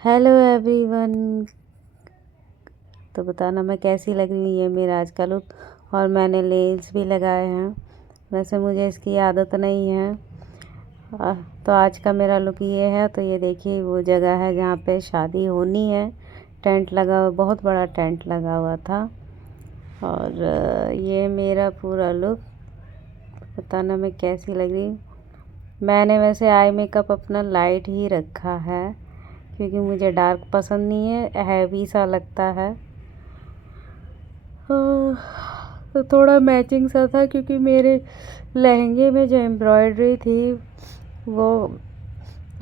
Hello everyone. तो बताना मैं कैसी लग रही हूँ। ये मेरा आज का लुक, और मैंने लेंस भी लगाए हैं। वैसे मुझे इसकी आदत नहीं है। तो आज का मेरा लुक ये है। तो ये देखिए वो जगह है जहाँ पे शादी होनी है। टेंट लगा हुआ, बहुत बड़ा टेंट लगा हुआ था। और ये मेरा पूरा लुक, बताना मैं कैसी लग रही हूँ। मैंने वैसे आई मेकअप अपना लाइट ही रखा है, क्योंकि मुझे डार्क पसंद नहीं है, हैवी सा लगता है। तो थोड़ा मैचिंग सा था, क्योंकि मेरे लहंगे में जो एम्ब्रॉयडरी थी वो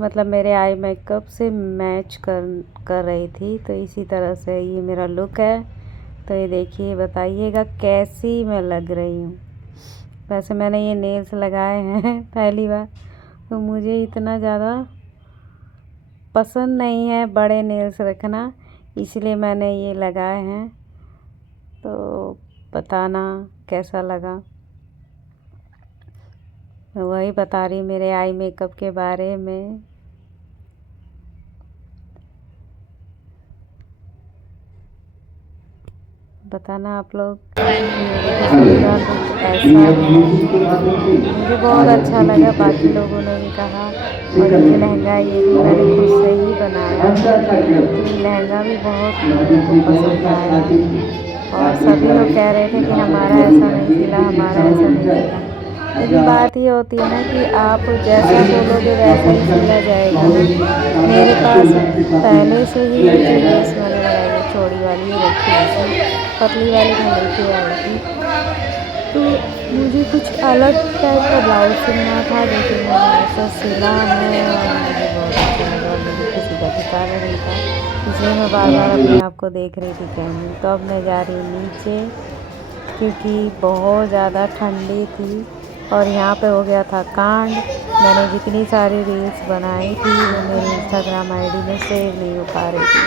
मतलब मेरे आई मेकअप से मैच कर रही थी। तो इसी तरह से ये मेरा लुक है। तो ये देखिए, बताइएगा कैसी मैं लग रही हूँ। वैसे मैंने ये नेल्स लगाए हैं पहली बार, तो मुझे इतना ज़्यादा पसंद नहीं है बड़े नेल्स रखना, इसलिए मैंने ये लगाए हैं। तो बताना कैसा लगा। मैं वही बता रही मेरे आई मेकअप के बारे में। बताना आप लोग मेरा लुक ऐसा है। मुझे बहुत अच्छा लगा, बाकी लोगों ने भी कहा। और ये लहंगा, ये भी मैंने खुद से ही बनाया। तो ये लहंगा भी बहुत लोगों को पसंद आया, और सभी लोग कह रहे थे कि हमारा ऐसा नहीं सिला, हमारा ऐसा नहीं सिला। लेकिन बात ये होती है ना कि आप जैसा बोलोगे वैसा ही सिला जाएगा ना। मेरे पास पहले से ही जो ड्रेस मैंने लगाई है चौड़ी वाली रखी हुई थी, पतली वाली मैं लेके आई थी। तो मुझे कुछ अलग टाइप का ब्लाउज सिलना था, जो कि मैंने ऐसा सिला है और मुझे बहुत अच्छा लगा, और मुझे किसी का ठिकाना नहीं था। इसलिए मैं बार बार अपने आप को देख रही थी कैमरे। तो अब मैं जा रही हूँ नीचे, क्योंकि बहुत ज़्यादा ठंडी थी और यहाँ पे हो गया था कांड। मैंने जितनी सारी रील्स बनाई थी वो मेरी इंस्टाग्राम आईडी में सेव नहीं हो पा रही थी।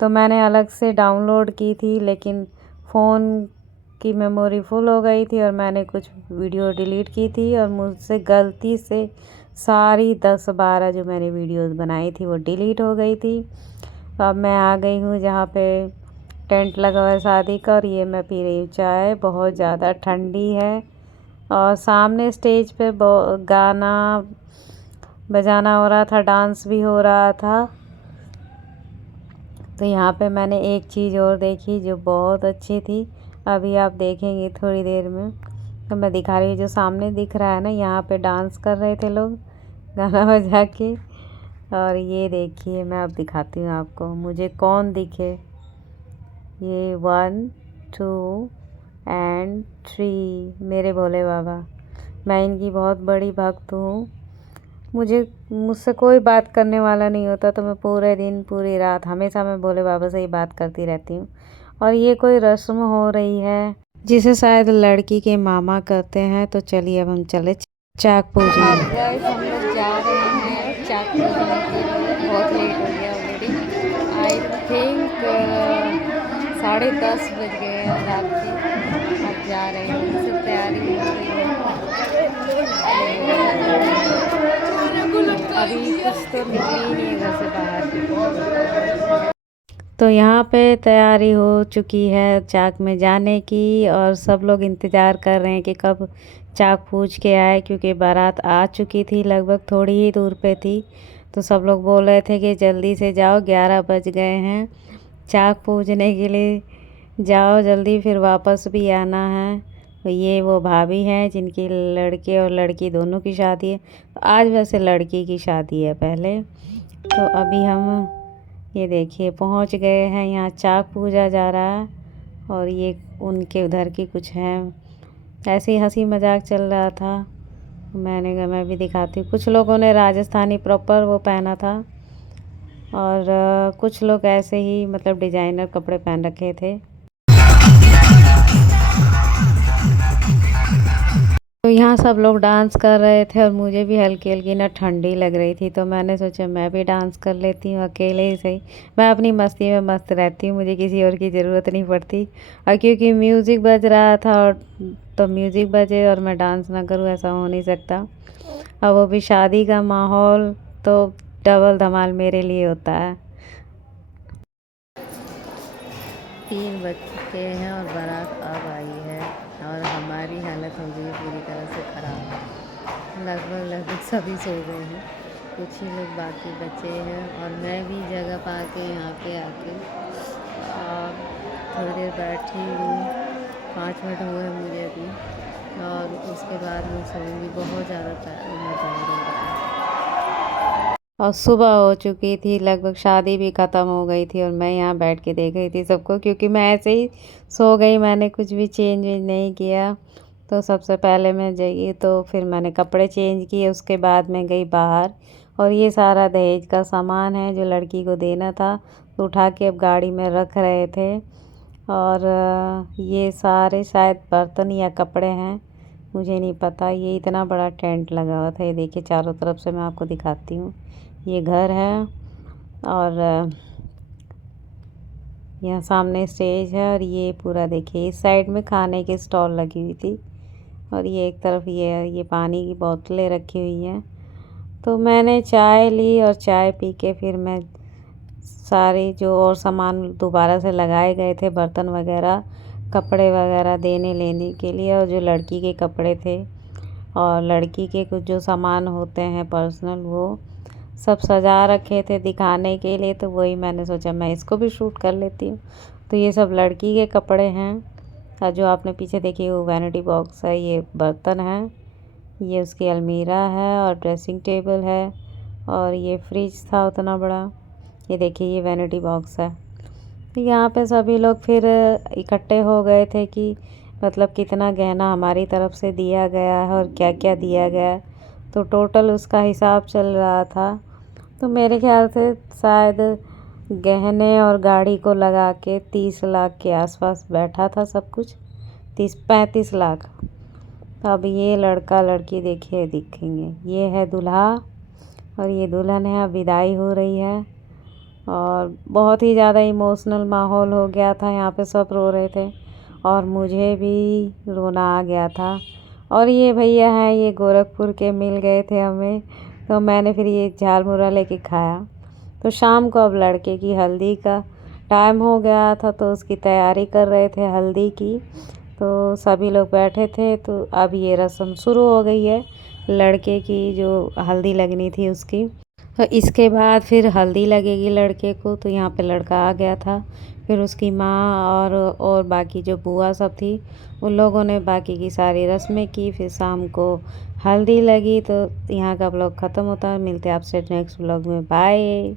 तो मैंने अलग से डाउनलोड की थी, लेकिन फ़ोन की मेमोरी फुल हो गई थी और मैंने कुछ वीडियो डिलीट की थी, और मुझसे गलती से सारी 10-12 जो मैंने वीडियोस बनाई थी वो डिलीट हो गई थी। तो अब मैं आ गई हूँ जहाँ पे टेंट लगा हुआ है शादी का, और ये मैं पी रही हूँ चाय। बहुत ज़्यादा ठंडी है, और सामने स्टेज पे गाना बजाना हो रहा था, डांस भी हो रहा था। तो यहाँ पे मैंने एक चीज़ और देखी जो बहुत अच्छी थी, अभी आप देखेंगे थोड़ी देर में। तो मैं दिखा रही हूँ, जो सामने दिख रहा है ना, यहाँ पे डांस कर रहे थे लोग गाना बजा के। और ये देखिए, मैं अब दिखाती हूँ आपको मुझे कौन दिखे। ये 1 2 एंड 3 मेरे भोले बाबा। मैं इनकी बहुत बड़ी भक्त हूँ। मुझसे कोई बात करने वाला नहीं होता, तो मैं पूरे दिन पूरी रात हमेशा मैं भोले बाबा से ही बात करती रहती हूँ। और ये कोई रस्म हो रही है जिसे शायद लड़की के मामा करते हैं। तो चलिए अब हम चले चाक पूजने। हम लोग जा रहे हैं चाक पूजने के लिए। बहुत लेट हो गया ऑलरेडी। आई थिंक 10:30 बज गए हैं रात के। अब जा रहे हैं, सब तैयारी हो रही है। अभी कुछ तो निकली ही नहीं है घर से बाहर। तो यहाँ पे तैयारी हो चुकी है चाक में जाने की, और सब लोग इंतज़ार कर रहे हैं कि कब चाक पूज के आए, क्योंकि बारात आ चुकी थी, लगभग थोड़ी ही दूर पे थी। तो सब लोग बोल रहे थे कि जल्दी से जाओ, 11 बज गए हैं, चाक पूजने के लिए जाओ जल्दी, फिर वापस भी आना है। तो ये वो भाभी हैं जिनकी लड़के और लड़की दोनों की शादी है। तो आज वैसे लड़की की शादी है पहले। तो अभी हम ये देखिए पहुंच गए हैं, यहाँ चाक पूजा जा रहा है। और ये उनके उधर की कुछ हैं, ऐसे ही हंसी मजाक चल रहा था। मैंने कहा मैं भी दिखाती हूँ। कुछ लोगों ने राजस्थानी प्रॉपर वो पहना था, और कुछ लोग ऐसे ही मतलब डिजाइनर कपड़े पहन रखे थे। तो यहाँ सब लोग डांस कर रहे थे, और मुझे भी हल्की हल्की ना ठंडी लग रही थी। तो मैंने सोचा मैं भी डांस कर लेती हूँ, अकेले ही सही। मैं अपनी मस्ती में मस्त रहती हूँ, मुझे किसी और की ज़रूरत नहीं पड़ती। और क्योंकि म्यूज़िक बज रहा था, और तो म्यूज़िक बजे और मैं डांस ना करूँ, ऐसा हो नहीं सकता। और वो भी शादी का माहौल, तो डबल धमाल मेरे लिए होता है। 3 बज चुके हैं और बारात अब आई है और हमारी हालत हो गई पूरी तरह से ख़राब। लगभग सभी सो गए हैं, कुछ ही लोग बाकी बचे हैं और मैं भी जगह पा के यहाँ पे आके और थोड़ी देर बैठी हूँ। 5 मिनट हुए हैं मुझे अभी और उसके बाद मैं सोऊंगी। बहुत ज़्यादा टायर्ड हो रहा है और सुबह हो चुकी थी, लगभग शादी भी ख़त्म हो गई थी और मैं यहाँ बैठ के देख रही थी सबको, क्योंकि मैं ऐसे ही सो गई। मैंने कुछ भी चेंज नहीं किया। तो सबसे पहले मैं जगी तो फिर मैंने कपड़े चेंज किए, उसके बाद मैं गई बाहर। और ये सारा दहेज का सामान है जो लड़की को देना था, तो उठा के अब गाड़ी में रख रहे थे। और ये सारे शायद बर्तन या कपड़े हैं, मुझे नहीं पता। ये इतना बड़ा टेंट लगा हुआ था, ये देखिए चारों तरफ से मैं आपको दिखाती हूँ। ये घर है और यहाँ सामने स्टेज है और ये पूरा देखिए इस साइड में खाने की स्टॉल लगी हुई थी और ये एक तरफ ये पानी की बोतलें रखी हुई हैं। तो मैंने चाय ली और चाय पी के फिर मैं सारे जो और सामान दोबारा से लगाए गए थे, बर्तन वगैरह, कपड़े वगैरह देने लेने के लिए, और जो लड़की के कपड़े थे और लड़की के कुछ जो सामान होते हैं पर्सनल, वो सब सजा रखे थे दिखाने के लिए। तो वही मैंने सोचा मैं इसको भी शूट कर लेती हूँ। तो ये सब लड़की के कपड़े हैं और जो आपने पीछे देखी वो वैनिटी बॉक्स है, ये बर्तन है, ये उसकी अलमीरा है और ड्रेसिंग टेबल है और ये फ्रिज था उतना बड़ा। ये देखिए ये वैनिटी बॉक्स है। तो यहाँ पे सभी लोग फिर इकट्ठे हो गए थे कि मतलब कितना गहना हमारी तरफ से दिया गया है और क्या क्या दिया गया है। तो टोटल उसका हिसाब चल रहा था। तो मेरे ख्याल से शायद गहने और गाड़ी को लगा के 30 लाख के आसपास बैठा था सब कुछ, 35 लाख। तो अब ये लड़का लड़की देखिए दिखेंगे, ये है दूल्हा और ये दुल्हन है। अब विदाई हो रही है और बहुत ही ज़्यादा इमोशनल माहौल हो गया था, यहाँ पे सब रो रहे थे और मुझे भी रोना आ गया था। और ये भैया हैं, ये गोरखपुर के मिल गए थे हमें, तो मैंने फिर ये झालमुरा लेके खाया। तो शाम को अब लड़के की हल्दी का टाइम हो गया था, तो उसकी तैयारी कर रहे थे हल्दी की। तो सभी लोग बैठे थे, तो अब ये रस्म शुरू हो गई है लड़के की जो हल्दी लगनी थी उसकी। तो इसके बाद फिर हल्दी लगेगी लड़के को। तो यहाँ पे लड़का आ गया था, फिर उसकी माँ और बाकी जो बुआ सब थी उन लोगों ने बाकी की सारी रस्में की। फिर शाम को हल्दी लगी। तो यहाँ का ब्लॉग ख़त्म होता है, मिलते हैं आपसे नेक्स्ट ब्लॉग में, बाय।